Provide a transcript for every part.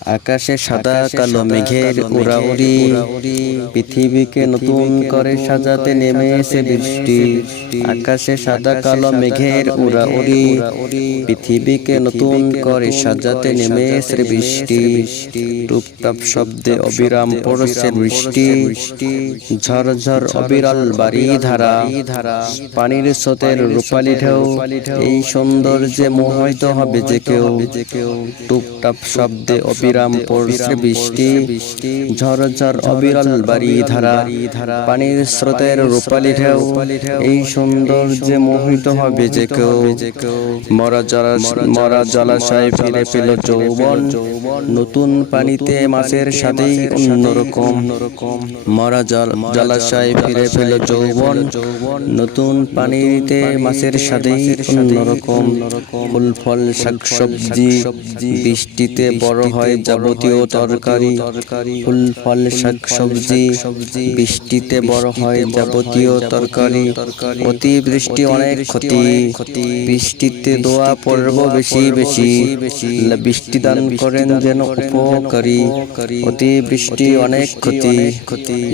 আকাশে সাদা কালো মেঘের উড়াউড়ি, পৃথিবীকে নতুন করে সাজাতে নেমেছে বৃষ্টি। আকাশে সাদা কালো মেঘের উড়াউড়ি, পৃথিবীকে নতুন করে সাজাতে নেমেছে বৃষ্টি। টুপটাপ শব্দে অবিরাম পড়ছে বৃষ্টি, ঝরঝর অবিরল বাড়ি ধারা, পানির স্রোতের রূপালী ঢেউ, এই সৌন্দর্যে মোহিত হবে যে কেউ। টুপটাপ শব্দে অবিরাম পড়ছে বৃষ্টি, ঝরঝর অবিরল বাড়ি ধারা, পানির স্রোতের রূপালী ঢেউ, এই সৌন্দর্যে মোহিত হবে যে কেউ। মরা জলাশয় ফিরে পেল যৌবন, নতুন পানিতে মাছের স্বাদেই অন্যরকম। মরা জলাশয় ফিরে পেল যৌবন, নতুন পানিতে মাছের স্বাদেই অন্যরকম। ফুল ফল শাকসবজি বৃষ্টিতে বড় হয় যাবতীয় তরকারি, ফুল ফল শাকসবজি বৃষ্টিতে বড় হয় যাবতীয় তরকারি। অতিবৃষ্টি অনেক ক্ষতি, বৃষ্টিতে দোয়া পড়ব বেশি বেশি, বৃষ্টি দান করেন যেন উপকারী। অতিবৃষ্টি অনেক ক্ষতি,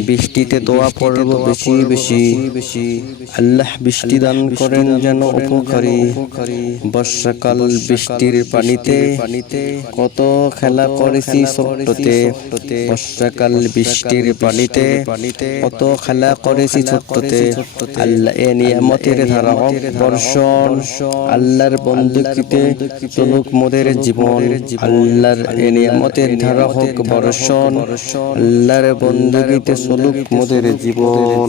বৃষ্টিতে দোয়া পড়ব বেশি বেশি, আল্লাহ বৃষ্টি দান করেন যেন উপকারী। বর্ষাকাল বৃষ্টির পানিতে কত খেলা করেছি ছোট্টতে, বর্ষাকাল বৃষ্টির পানিতে কত খেলা করেছি ছোট্টতে। আল্লাহ এ নিয়ামতের ধারা হোক বর্ষণ, আল্লাহর বন্দুকিতে চলুক মোদের জীবন। আল্লাহর এ নিয়ামতের ধারা হোক বর্ষণ, আল্লাহর বন্দুকিতে চলুক মোদের জীবন।